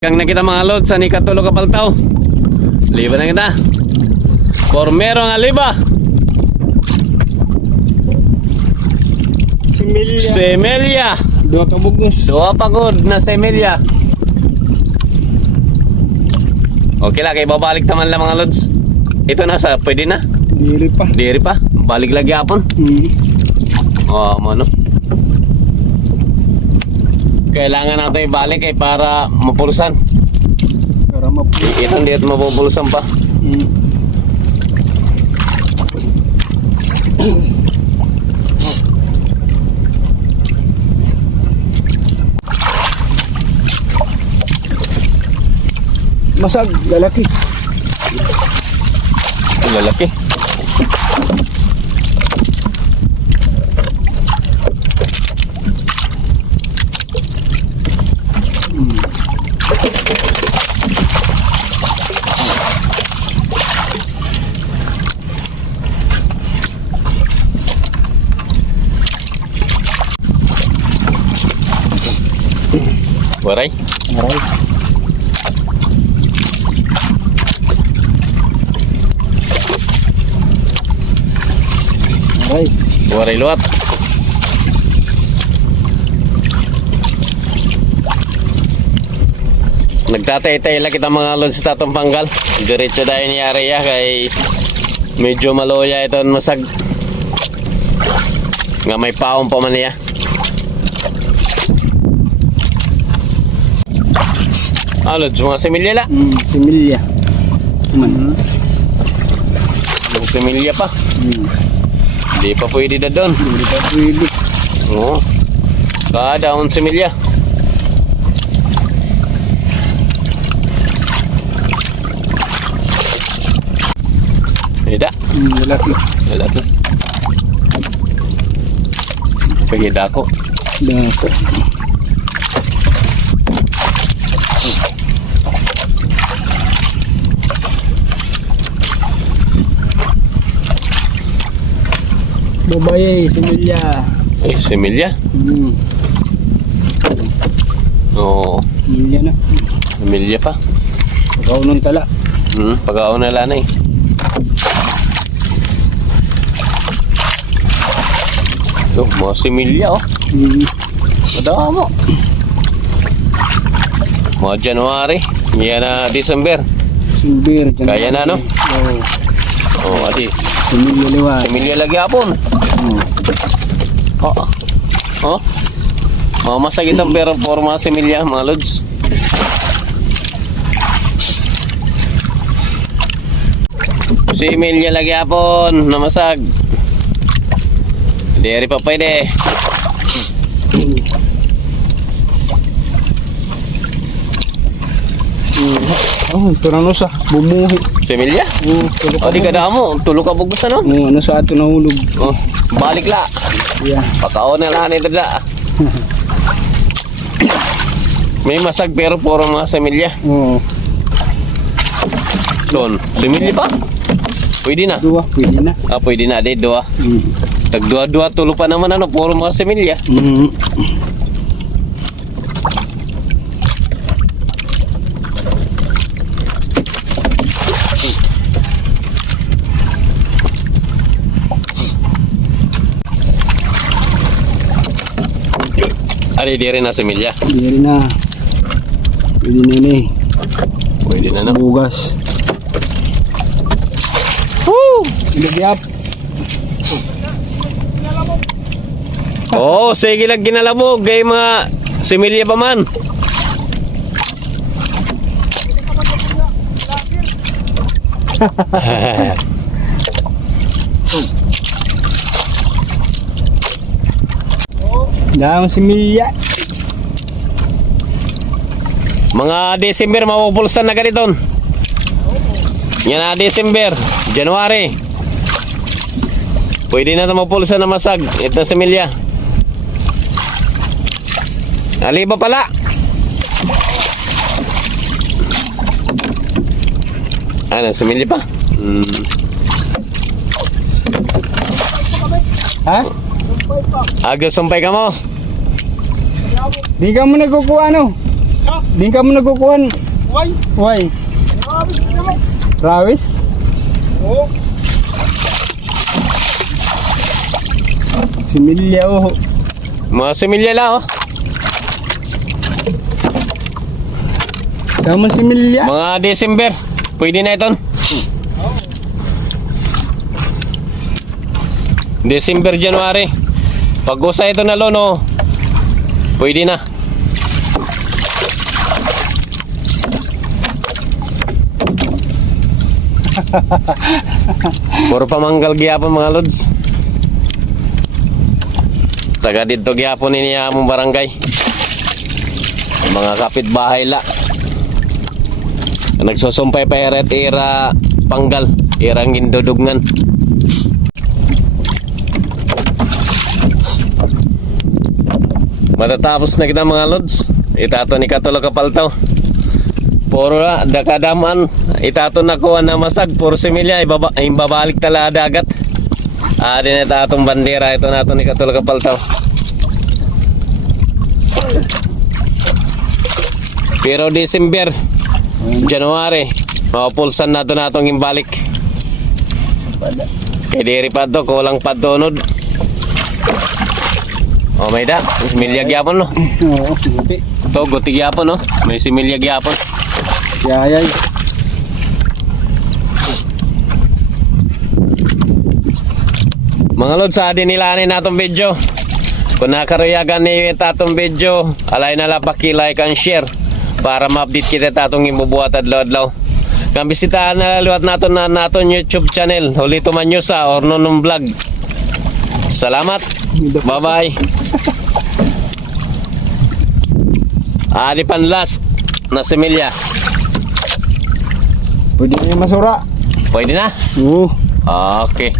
Kang nakita mga lod sa ni Katulo Kapaltaw. Liba na kita. Kormero nga liba. Semelia. Dua ka bugos. Dua pagod na Semelia. Okay lang, kay babalik naman lang mga lods. Ito na sa, pwede na. Diri pa. Diri pa. Balik lagi hapon. Oh, ano? Kailangan natin ibalik para mapulusan. Para mapulusan. Ito hindi at mapupulusan pa. Masag, lalaki. Lalaki. Waray. Aray. Aray. Waray luwat. Nagtatay-tay lang kita mga lod sa tatong panggal. Diretso dahil ni Aria kay medyo maloya ito masag. Nga may paong pa man niya. Alod, mga similya la. Similya. Man. Yung similya pa. Hindi pa pwede na doon. Hindi pa pwede. Oo. Kada ang similya. Hida. Lalaki. Wala to. Pagida ko. Dako. Babae, similya. Ay, similya. Oo. Similya na. Similya pa. Ikaw nung tala. Pag-aon na lang eh. Ito, mga similya oh. Madama. Mga January. Yan na December. Simber. Kaya na, no? Oo. Oo, adi. Similya liwa. Similya lagi hapon. Oo. Oh. Mamasagit ang pero for mga similya, mga lods. Similya lagi hapon, namasag. Hindi pa pwede. Oh, ito na no sa bumuhi. Similya? O di ka damo, tulog ka bugos ano? Ano sa ato nahulog. Oh, balik la. Yeah. Pakaon na lang ito da. May masag pero puro mga similya. Oo. Doon, similya pa? Pwede na. Dua, pwede na. Ah, pwede na, di dua. Tagdua-dua tulo pa naman ano, puro mga similya. Ari di rin na similya. Hindi rin na. Pwede na yun eh. Pwede na no. Bugas. Woo! Ilagay up. Oh, sige lang ginalabog kay mga similya pa man. Dahang similya. Mga December mapupulsan na ganito. Yan na December, January. Pwede na mapulsan na masag. Ito similya. Aliba pala. Ano, similya pa? Ha? Agos sumpay ka mo. Di ka mo nagkukuha no? Di ka mo nagkukuhan. Why? Why? Rawis? Oo. Similya oh. Mga similya lang oh. Tama similya. Mga December. Pwede na ito. December, January. Pag usa ito na lono, pwede na. Puro pamanggal gyapon mga lods. Taga dito gyapon ini among barangay. Mga kapitbahay la. Nagsusumpay pa eret ira panggal, irang gindudugngan. Matatapos na kita mga lods. Itato ni Katulog Kapaltaw. Puro na, dakadaman. Itato na kuha na masag. Puro similya, ibabalik tala dagat. Din na atong bandera. Ito na ito ni Katulog Kapaltaw. Pero December, January, mapulsan na ito na itong imbalik. Kaya diri pa ito, kulang pa tunod. Oh, may da. Similya gyapon no. Oo, buti. Ito, guti gyapon no. May similya gyapon. Yayay. Mga lods, sa dinilanin natong video. Kung nakaruyagan ni tatong video, alay na lang paki-like and share para ma-update kita tatong ibubuhat adlaw-adlaw. Kung bisitahan na luwat naton na naton YouTube channel, Hulito Manyusa or Nonong Vlog. Salamat. Bye-bye. Adi pan last na similya. Pwede na yung masura. Pwede na? Oo. Okay.